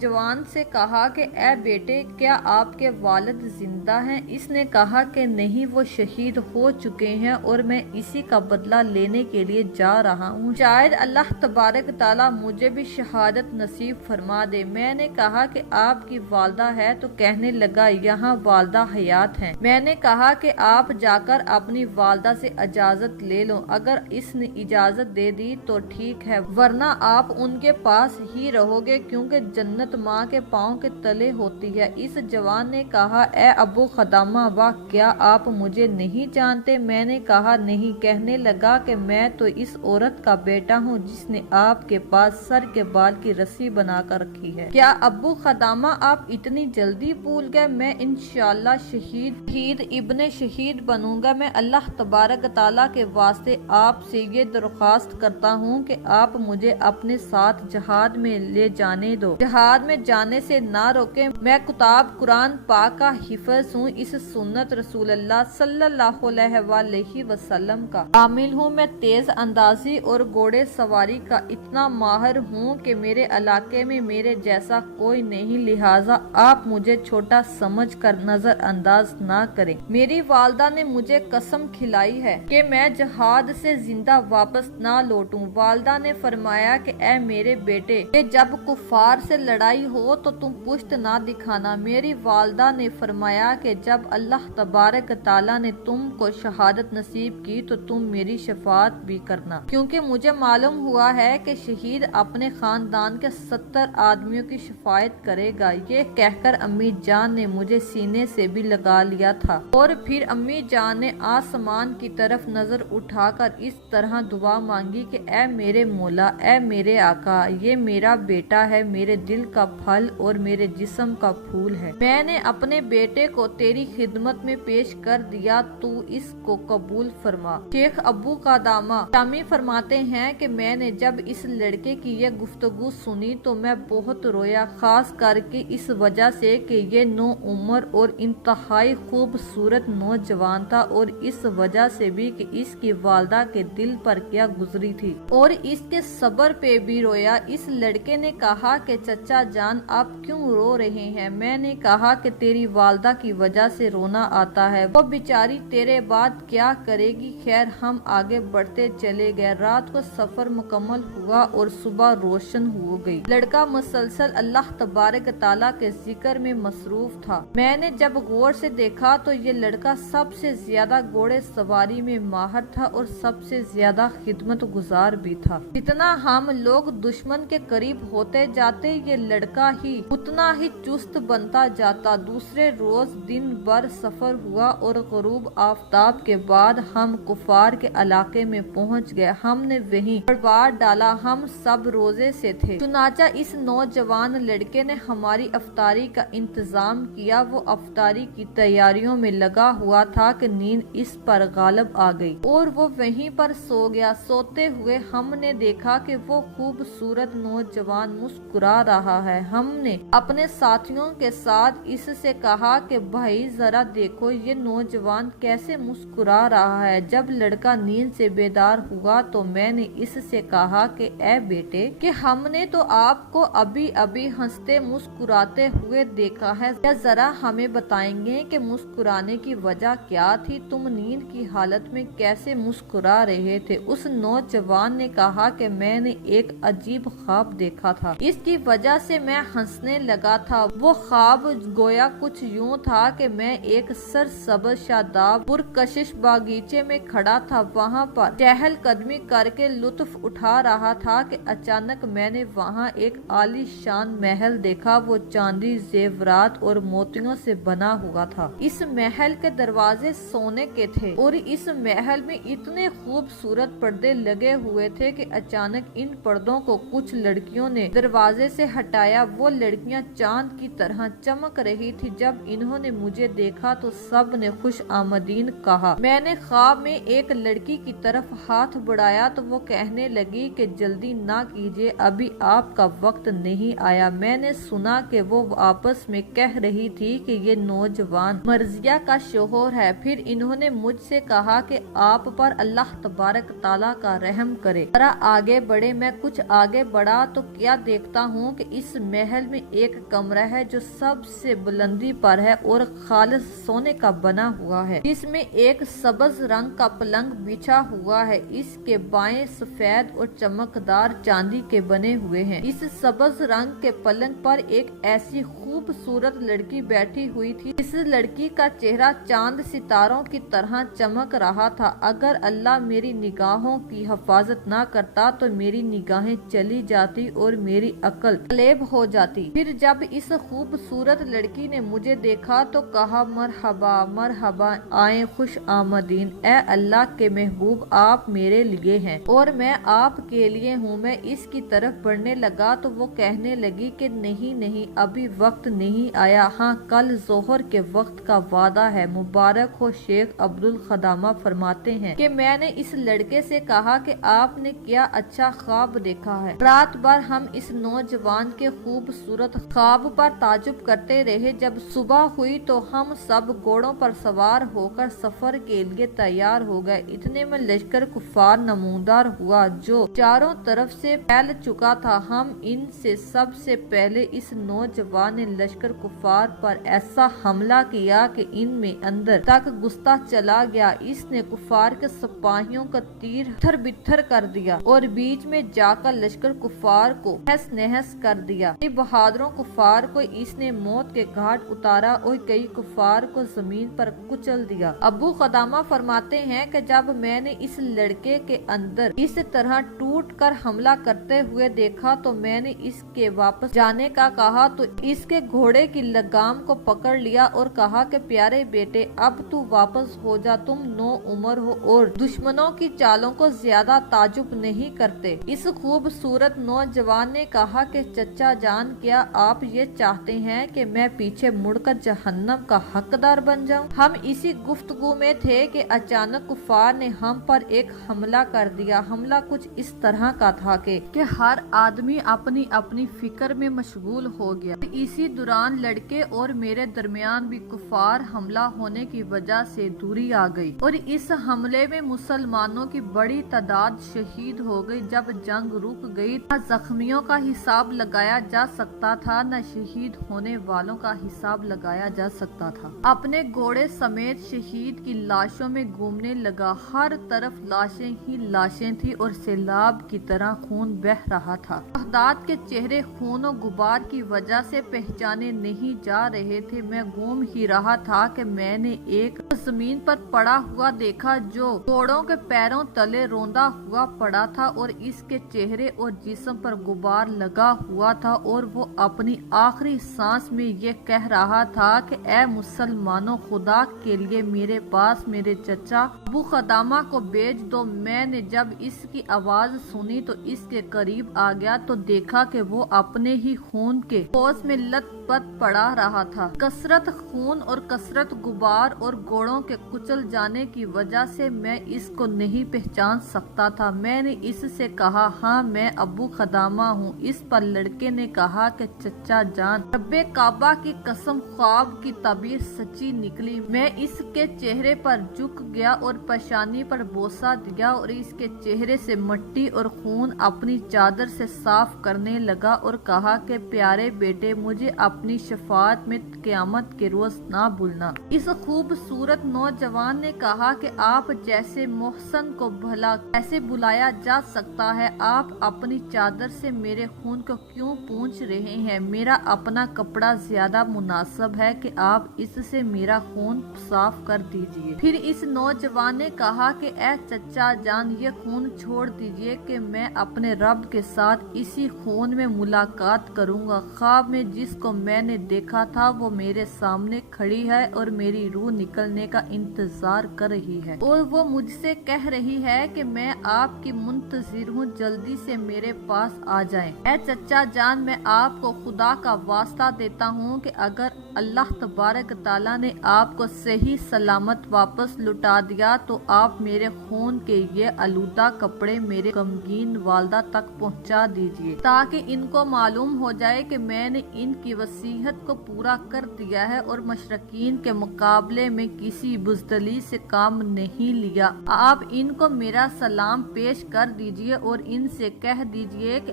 جوان سے کہا کہ اے بیٹے کیا آپ کے والد زندہ ہیں؟ اس نے کہا کہ نہیں، وہ شہید ہو چکے ہیں اور میں اسی کا بدلہ لینے کے لیے جا رہا ہوں، شاید اللہ تبارک تعالیٰ مجھے بھی شہادت نصیب فرما دے۔ میں نے کہا کہ آپ کی والدہ ہے؟ تو کہنے لگا یہاں والدہ حیات ہیں۔ میں نے کہا کہ آپ جا کر اپنی والدہ سے اجازت لے لو، اگر اس نے اجازت دے دی تو ٹھیک ہے، ورنہ آپ ان کے پاس ہی رہو گے کیونکہ جنت ماں کے پاؤں کے تلے ہوتی ہے۔ اس جوان نے کہا اے ابو خدامہ واہ، کیا آپ مجھے نہیں جانتے؟ میں نے کہا نہیں۔ کہنے لگا کہ میں تو اس عورت کا بیٹا ہوں جس نے آپ کے پاس سر کے بال کی رسی بنا کر رکھی ہے۔ کیا ابو خدامہ آپ اتنی جلدی بھول گئے؟ میں انشاءاللہ شہید ابن شہید بنوں گا۔ میں اللہ تبارک تعالیٰ کے واسطے آپ سے یہ درخواست کرتا ہوں کہ آپ مجھے اپنے ساتھ جہاد میں لے جانے دو، جہاد میں جانے سے نہ روکیں۔ میں کتاب قرآن پاک کا حافظ ہوں، اس سنت رسول اللہ صلی اللہ علیہ وآلہ وسلم کا عامل ہوں۔ میں تیز اندازی اور گھوڑے سواری کا اتنا ماہر ہوں کہ میرے علاقے میں میرے جیسا کوئی نہیں، لہٰذا آپ مجھے چھوٹا سمجھ کر نظر انداز نہ کریں۔ میری والدہ نے مجھے قسم کھلائی ہے کہ میں جہاد سے زندہ واپس نہ لوٹوں۔ والدہ نے فرمایا کہ اے میرے بیٹے کہ جب کفار سے لڑائی ہو تو تم پشت نہ دکھانا۔ میری والدہ نے فرمایا کہ جب اللہ تبارک تعالیٰ نے تم کو شہادت نصیب کی تو تم میری شفاعت بھی کرنا، کیونکہ مجھے معلوم ہوا ہے کہ شہید اپنے خاندان کے 70 آدمیوں کی شفاعت کرے گا۔ یہ کہہ کر امی جان نے مجھے سینے سے بھی لگا لیا تھا اور پھر امی جان نے آسمان کی طرف نظر اٹھا کر اس طرح دعا مانگی کہ اے میرے مولا، اے میرے آقا، یہ میرا بیٹا ہے، میرے دل کا پھل اور میرے جسم کا پھول ہے۔ میں نے اپنے بیٹے کو تیری خدمت میں پیش کر دیا، تو اس کو قبول فرما۔ شیخ ابو قدامہ شامی فرماتے ہیں کہ میں نے جب اس لڑکے کی یہ گفتگو سنی تو میں بہت رویا، خاص کر کے اس وجہ سے کہ یہ نو عمر اور انتہائی خوبصورت نوجوان تھا، اور اس وجہ سے بھی کہ اس کی والدہ کے دل پر کیا گزری تھی، اور اس کے صبر پہ بھی رویا۔ اس لڑکے نے کہا کہ چچا جان آپ کیوں رو رہے ہیں؟ میں نے کہا کہ تیری والدہ کی وجہ سے رونا آتا ہے، وہ بیچاری تیرے بعد کیا کرے گی۔ خیر ہم آگے بڑھتے چلے گئے، رات کو سفر مکمل ہوا اور صبح روشن ہو گئی۔ لڑکا مسلسل اللہ تبارک تعالیٰ کے ذکر میں مصروف تھا۔ میں نے جب غور سے دیکھا تو یہ لڑکا سب سے زیادہ گھوڑے سواری میں ماہر تھا اور سب سے زیادہ خدمت گزار بھی تھا۔ جتنا ہم لوگ دشمن کے قریب ہوتے جاتے یہ لڑکا ہی اتنا ہی چست بنتا جاتا۔ دوسرے روز دن بھر سفر ہوا اور غروب آفتاب کے بعد ہم کفار کے علاقے میں پہنچ گئے۔ ہم نے وہیں پڑاؤ ڈالا، ہم سب روزے سے تھے، چنانچہ اس نوجوان لڑکے نے ہماری افطاری کا انتظام کیا۔ وہ افطاری کی تیاریوں میں لگا ہوا تھا کہ نیند اس پر غالب آ گئی اور وہ وہیں پر سو گیا۔ سوتے ہوئے ہم نے دیکھا کہ وہ خوبصورت نوجوان مسکرا رہا ہے۔ ہم نے اپنے ساتھیوں کے ساتھ اس سے کہا کہ بھائی ذرا دیکھو یہ نوجوان کیسے مسکرا رہا ہے۔ جب لڑکا نیند سے بیدار ہوا تو میں نے اس سے کہا کہ اے بیٹے کہ ہم نے تو آپ کو ابھی ابھی ہنستے مسکراتے ہوئے دیکھا ہے، کیا ذرا ہمیں بتائیں گے کہ مسکرانے کی وجہ کیا تھی؟ تم نیند کی حالت میں کیسے مسکرا رہے تھے؟ اس نوجوان نے کہا کہ میں نے ایک عجیب خواب دیکھا تھا، اس کی وجہ سے میں ہنسنے لگا تھا۔ وہ خواب گویا کچھ یوں تھا کہ میں ایک سرسبز شاداب پرکشش باغیچے میں کھڑا تھا، وہاں پر چہل قدمی کر کے لطف اٹھا رہا تھا کہ اچانک میں نے وہاں ایک عالی شان محل دیکھا۔ وہ چاندی، زیورات اور موتیوں سے بنا ہوا تھا۔ اس محل کے دروازے سونے کے تھے اور اس محل میں اتنے خوبصورت پردے لگے ہوئے تھے کہ اچانک ان پردوں کو کچھ لڑکیوں نے دروازے سے ہٹایا۔ وہ لڑکیاں چاند کی طرح چمک رہی تھی۔ جب انہوں نے مجھے دیکھا تو سب نے خوش آمدین کہا۔ میں نے خواب میں ایک لڑکی کی طرف ہاتھ بڑھایا تو وہ کہنے لگی کہ جلدی نہ کیجیے، ابھی آپ کا وقت نہیں آیا۔ میں نے سنا کہ وہ آپس میں کہہ رہی تھی کہ یہ نوجوان مرضیہ کا شوہر ہے۔ پھر انہوں نے مجھ سے کہا کہ آپ پر اللہ تبارک تعالیٰ کا رحم کرے، ذرا آگے بڑھے۔ میں کچھ آگے بڑھا تو کیا دیکھتا ہوں کہ اس محل میں ایک کمرہ ہے جو سب سے بلندی پر ہے اور خالص سونے کا بنا ہوا ہے، جس میں ایک سبز رنگ کا پلنگ بچھا ہوا ہے۔ اس کے بائیں سفید اور چمکدار چاندی کے بنے ہوئے ہیں۔ اس سبز رنگ کے پلنگ پر ایک ایسی خوبصورت لڑکی بیٹھی ہوئی تھی۔ اس لڑکی کا چہرہ چاند ستاروں کی طرح چمک رہا تھا۔ اگر اللہ میری نگاہوں کی حفاظت نہ کرتا تو میری نگاہیں چلی جاتی اور میری عقل غائب ہو جاتی۔ پھر جب اس خوبصورت لڑکی نے مجھے دیکھا تو کہا، مرحبا مرحبا، آئیں، خوش آمدین، اے اللہ کے محبوب، آپ میرے لیے ہیں اور میں آپ کے لیے ہوں۔ میں اس کی طرف بڑھنے لگا تو وہ کہنے لگی کہ نہیں نہیں، ابھی وقت نہیں آیا، ہاں کل ظہر کے وقت کا وعدہ ہے۔ مبارک ہو۔ شیخ عبدالخدامہ فرماتے ہیں کہ میں نے اس لڑکے سے کہا کہ آپ نے کیا اچھا خواب دیکھا ہے۔ رات بھر ہم اس نوجوان کے خوبصورت خواب پر تعجب کرتے رہے۔ جب صبح ہوئی تو ہم سب گھوڑوں پر سوار ہو کر سفر کے لیے تیار ہو گئے۔ اتنے میں لشکر کفار نمودار ہوا جو چاروں طرف سے پھیل چکا تھا۔ ہم ان سے سب سے پہلے اس نوجوان نے لشکر کفار پر ایسا حملہ کیا کہ ان میں اندر تک گھستا چلا گیا۔ اس نے کفار کے سپاہیوں کا تیر تھر بتھر کر دیا اور بیچ میں جا کر لشکر کفار کو تہس نہس کر دیا۔ کئی بہادروں کفار کو اس نے موت کے گھاٹ اتارا اور کئی کفار کو زمین پر کچل دیا۔ ابو قدامہ فرماتے ہیں کہ جب میں نے اس لڑکے کے اندر اس طرح ٹوٹ کر حملہ کرتے ہوئے دیکھا تو میں نے اس کے واپس جانے کا کہا تو اس کے گھوڑے کی لگام کو پکڑ لیا اور کہا کہ پیارے بیٹے، اب تو واپس ہو جا، تم نو عمر ہو اور دشمنوں کی چالوں کو زیادہ تعجب نہیں کرتے۔ اس خوبصورت نوجوان نے کہا کہ چچا جان، کیا آپ یہ چاہتے ہیں کہ میں پیچھے مڑ کر جہنم کا حقدار بن جاؤں؟ ہم اسی گفتگو میں تھے کہ اچانک کفار نے ہم پر ایک حملہ کر دیا۔ حملہ کچھ اس طرح کا تھا کہ ہر آدمی اپنی اپنی فکر میں مشغول ہو گیا۔ اسی دوران لڑکے اور میرے درمیان بھی کفار حملہ ہونے کی وجہ سے دوری آ گئی اور اس حملے میں مسلمانوں کی بڑی تعداد شہید ہو گئی۔ جب جنگ رک گئی نہ زخمیوں کا حساب لگایا جا سکتا تھا نہ شہید ہونے والوں کا حساب لگایا جا سکتا تھا۔ اپنے گھوڑے سمیت شہید کی لاشوں میں گھومنے لگا۔ ہر طرف لاشیں ہی لاشیں تھی اور سیلاب کی طرح خون بہہ رہا تھا۔ شہداء کے چہرے خون و غبار کی وجہ سے پہچانے نہیں جا رہے تھے۔ میں گھوم ہی رہا تھا کہ میں نے ایک زمین پر پڑا ہوا دیکھا جو گھوڑوں کے پیروں تلے روندا ہوا پڑا تھا اور اس کے چہرے اور جسم پر غبار لگا ہوا تھا اور وہ اپنی آخری سانس میں یہ کہہ رہا تھا کہ اے مسلمانوں، خدا کے لیے میرے پاس میرے چچا ابو قدامہ کو بھیج دو۔ میں نے جب اس کی آواز سنی تو اس کے قریب آ گیا تو دیکھا کہ وہ اپنے ہی خون کے حوض میں لت پت پڑا رہا تھا۔ کثرت خون اور کثرت غبار اور گھوڑوں کے کچل جانے کی وجہ سے میں اس کو نہیں پہچان سکتا تھا۔ میں نے اس سے کہا، ہاں میں ابو قدامہ ہوں۔ اس پر لڑکے نے کہا کہ چچا جان، رب کعبہ کی قسم، خواب کی تعبیر سچی نکلی۔ میں اس کے چہرے پر جھک گیا اور پیشانی پر بوسہ دیا اور اس کے چہرے سے مٹی اور خون اپنی چادر سے صاف کرنے لگا اور کہا کہ پیارے بیٹے، مجھے اپنی شفاعت میں قیامت کے روز نہ بھولنا۔ اس خوبصورت نوجوان نے کہا کہ آپ جیسے محسن کو بھلا کیسے بلایا جا سکتا ہے؟ آپ اپنی چادر سے میرے خون کو کیوں پونچھ رہے ہیں؟ میرا اپنا کپڑا زیادہ مناسب ہے کہ آپ اس سے میرا خون صاف کر دیجئے۔ پھر اس نوجوان نے کہا کہ اے چچا جان، یہ خون چھوڑ دیجئے کہ میں اپنے رب کے ساتھ اسی خون میں ملاقات کروں گا۔ خواب میں جس کو میں نے دیکھا تھا وہ میرے سامنے کھڑی ہے اور میری روح نکلنے کا انتظار کر رہی ہے اور وہ مجھ سے کہہ رہی ہے کہ میں آپ کی منتظر ہوں، جلدی سے میرے پاس آ جائیں۔ اے چچا جان، میں آپ کو خدا کا واسطہ دیتا ہوں کہ اگر اللہ تبارک تعالیٰ نے آپ کو صحیح سلامت واپس لوٹا دیا تو آپ میرے خون کے یہ آلودہ کپڑے میرے غمگین والدہ تک پہنچا دیجئے تاکہ ان کو معلوم ہو جائے کہ میں نے ان کی وصیت کو پورا کر دیا ہے اور مشرکین کے مقابلے میں کسی بزدلی سے کام نہیں لیا۔ آپ ان کو میرا سلام پیش کر دیجئے اور ان سے کہہ دیجئے کہ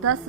10